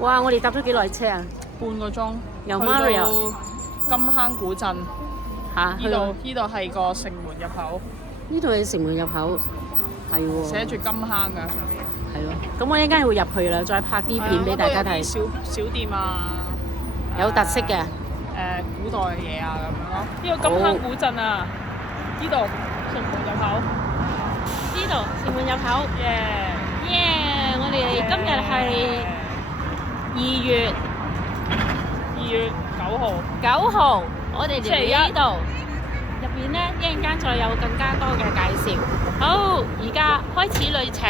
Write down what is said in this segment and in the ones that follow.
哇！我哋搭咗幾耐車啊？半個鐘。由去 Mario 到金坑古鎮。嚇，去到呢度係個城門入口，呢度係城門入口，係喎。寫住金坑㗎上面。係咯，咁我一陣間會入去啦，再拍啲片俾大家睇。小店啊，有特色嘅。古代嘅嘢啊咁樣咯。呢個金坑古鎮啊，呢度城門入口。呢度城門入口。耶！我哋今日係2月9號，我哋嚟呢度入邊咧，一陣間再有更加多嘅介紹。好，而家開始旅程。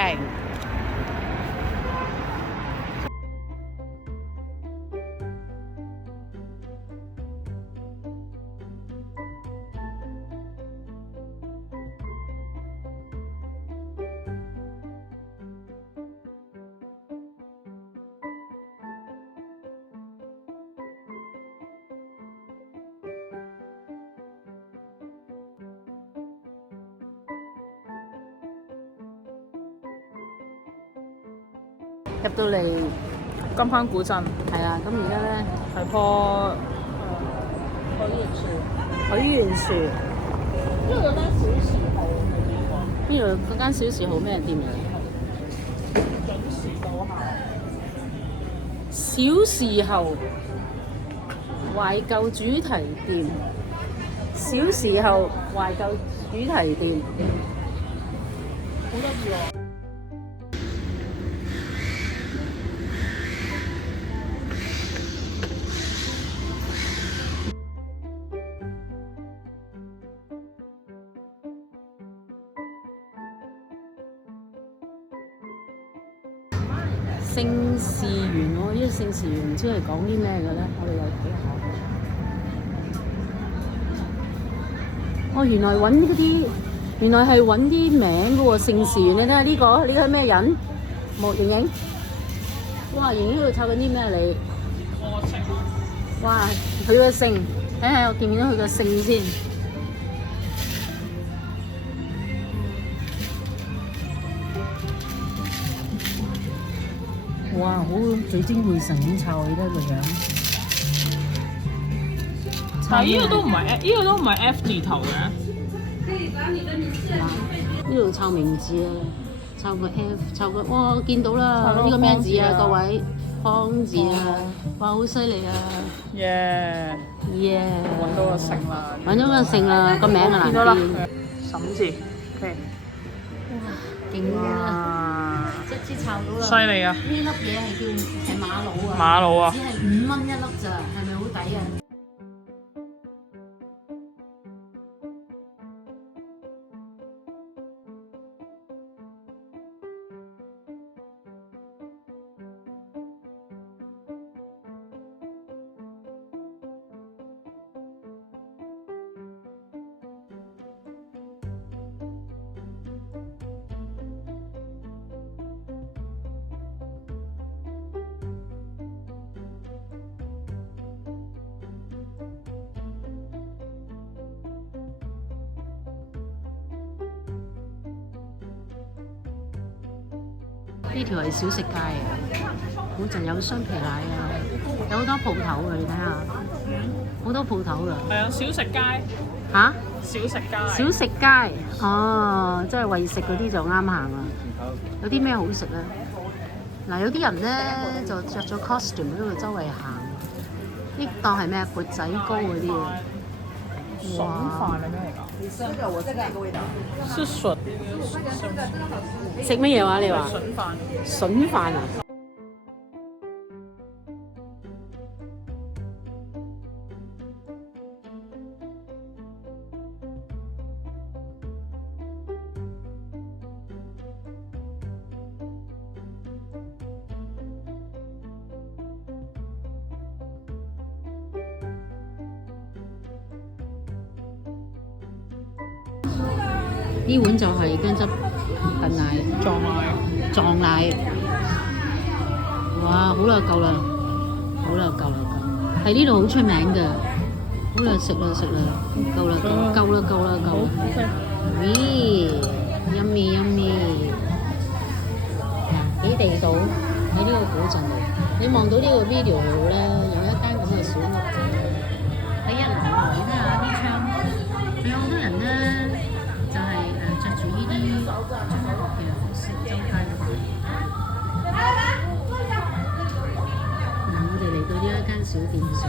入到嚟金坑古鎮係啊，咁而家咧係棵許願樹，呢度有間小時號係邊個？邊度嗰間小時號咩店嚟？準時到校。小時候懷舊主題店，小時候懷舊主題店，好得意喎！聖事園喎，呢個聖事園唔知係講啲咩嘅咧，我哋又睇下。哦，原來揾嗰啲，原來係揾啲名嘅喎，聖事園。你睇下呢個，呢個係咩人？莫盈盈。哇，盈盈喺度抄緊啲咩你？我姓。哇，佢個姓，睇下我見唔見到佢個姓先。哇，好聚精會神咁抄，你睇個樣。但係呢個都唔係 F 字頭嘅。呢度抄名字啊，抄個 F， 抄個哇，見到啦，呢個咩字啊？各位，方字啊，哇，好犀利啊！耶！揾到個姓啦。揾咗個姓啦，個名啊見到啦。沈字。OK。勁啊！即抄到啦！犀利啊！呢粒嘢係馬魯啊！馬魯啊！只係5蚊一粒咋，係咪好抵啊？呢條係小食街啊，嗰陣有雙皮奶啊，有好多鋪頭啊，你睇下，好多鋪頭㗎。係啊，小食街。嚇？小食街。小食街，哦，即係為食嗰啲就啱行啦。有啲咩好食咧？嗱，有啲人咧就着咗 costume 喺度周圍行，呢檔係咩？缽仔糕嗰啲啊。筍飯係咩嚟㗎？這個我這個一個味道。是筍。食乜嘢話？你話？筍飯。筍飯啊！呢碗就係薑汁燉奶撞奶，哇！好啦，夠啦，好啦，夠啦，係呢度好出名嘅。好啦，食啦，夠啦，夠啦。咦，yummy，幾地道，喺呢個古鎮度，你望到呢個 video 度咧，有一間咁嘅小屋仔，喺一樓你睇下啲窗，有好多人咧就係着住呢啲中國嘅服飾周街都係。我哋嚟到呢一間小店食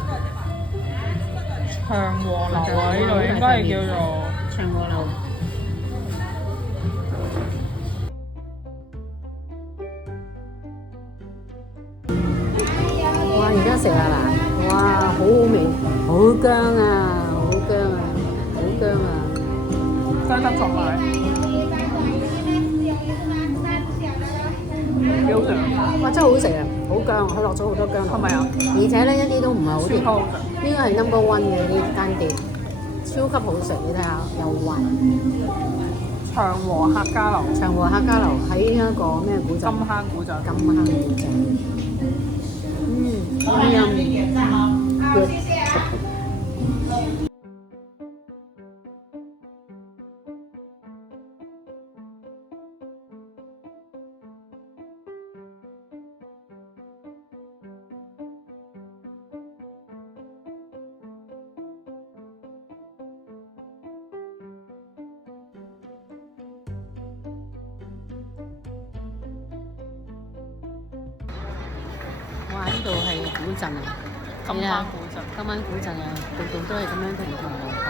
長和樓啊，呢度應該係叫做長和樓。哇！而家食啦嗱，哇，好好味，好薑啊，好薑啊，好薑啊！薑得同埋標準，哇，真係好食啊，好薑，佢落咗好多薑落。係咪啊？而且咧一啲都唔係好甜，超級好食。呢個係 number one 嘅呢間店，超級好食，你睇下又滑。長和客家樓，長和客家樓喺一個咩古鎮？金坑古鎮。金坑古鎮。good。哇！呢度係古鎮啊，金坑古鎮，金坑古鎮啊，度度都係咁樣同同流合，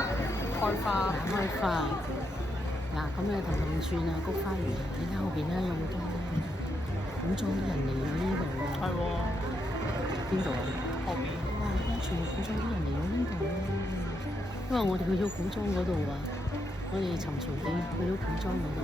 開花，開花。嗱，咁嘅氹氹轉啊，菊花園啊，你睇後邊咧有好多古裝啲人嚟咗呢度喎。係喎。邊度啊？後邊。哇！全部古裝啲人嚟咗呢度啊，因為我哋去咗古裝嗰度啊，我哋尋潮記去咗古裝嗰度。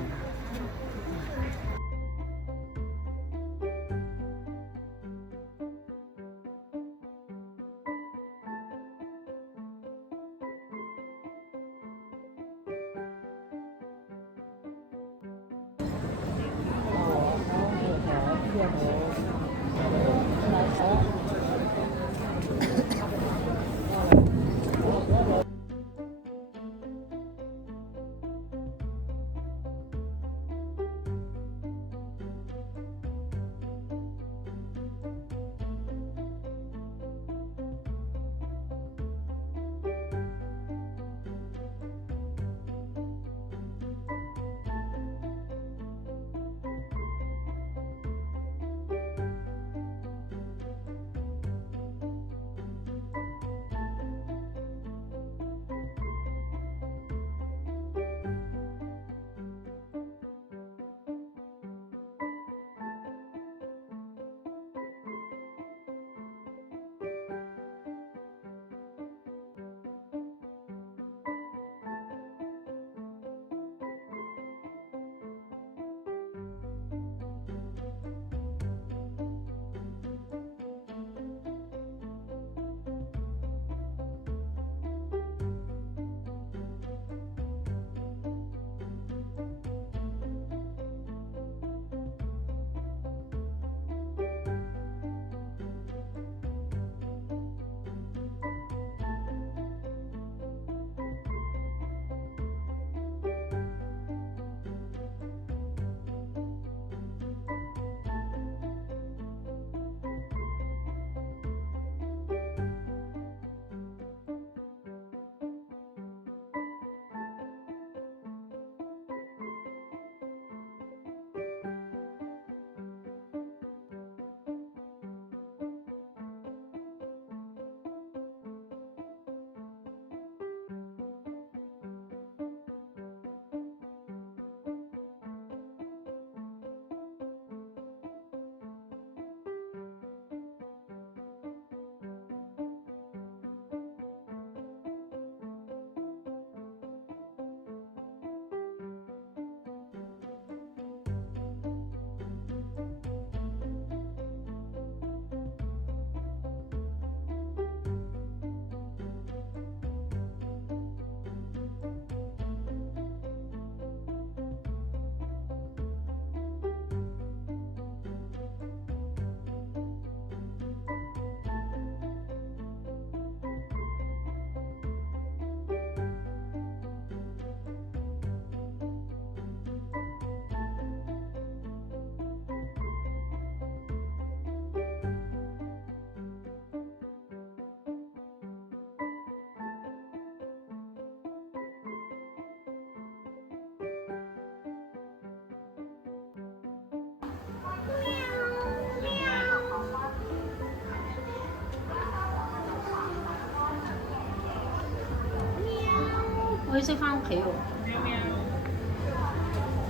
我要識翻屋企喎，喵喵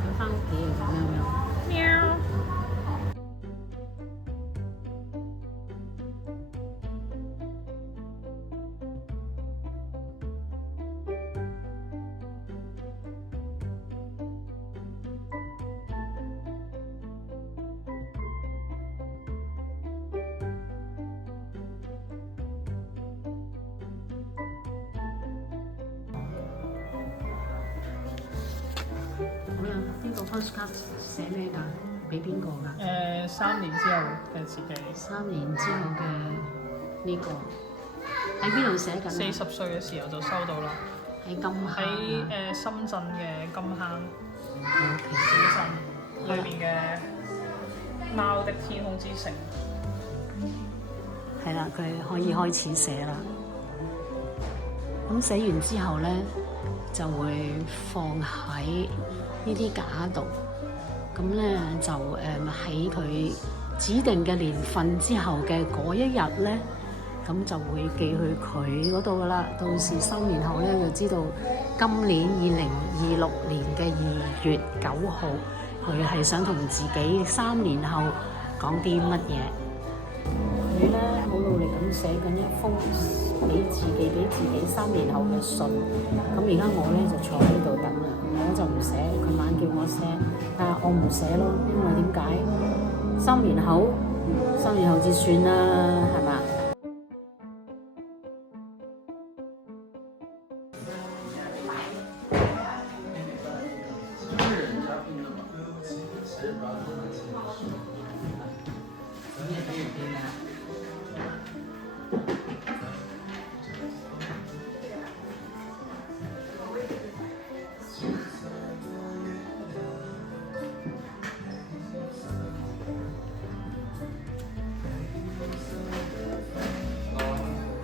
要翻屋企啊！咁樣。喵。好啦，呢個 postcard 寫咩㗎？俾邊個㗎3年之後嘅自己？3年之後嘅呢個喺邊度寫緊啊？ ，40歲嘅時候就收到啦，喺金坑喺啊深圳嘅金坑，OK，小鎮裏邊嘅貓的天空之城。係啦，佢可以開始寫啦。咁寫完之後咧，就會放喺呢啲架度。咁咧就喺佢指定嘅年份之後嘅嗰一日咧，咁就會寄去佢嗰度噶啦。到時3年後咧，就知道今年2026年嘅2月9號，佢係想同自己3年後講啲乜嘢。佢咧好努力咁寫緊一封俾自己3年後嘅信。咁而家我咧就坐喺度等啦，我就唔寫。佢猛叫我寫，但係我唔寫咯，因為點解？3年後至算啦，係嘛？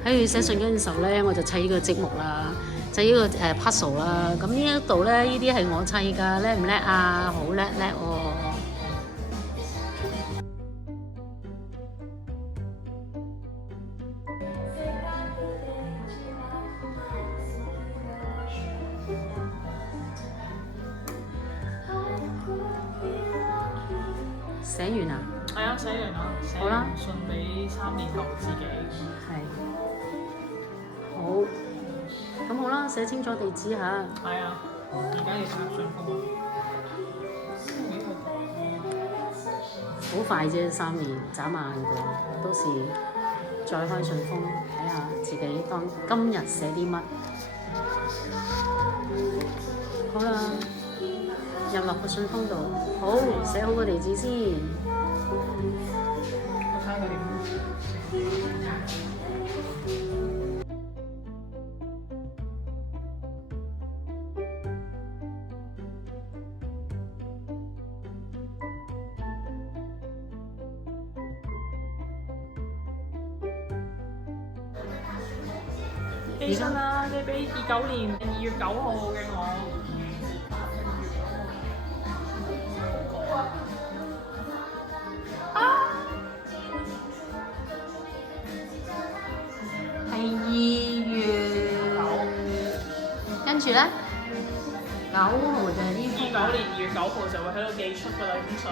喺佢寫信嗰陣時候咧，我就砌呢個積木啦，砌呢個puzzle 啦。咁呢一度咧，呢啲係我砌㗎，叻唔叻啊？好叻喎！寫完啊？係啊，寫完啦，寫好啦完信俾3年後自己。係。好。咁好啦，寫清楚地址嚇。係啊，而家要打信封好快啫，3年眨眼㗎，到時再開信封睇下自己當今日寫啲乜。好啦，入落個信封度，好寫好個地址先。我睇下佢點。起身啦！你俾29年2月9號嘅我。係2月9，跟住咧9號就係呢封。29年2月9號就會喺度寄出㗎啦，封信。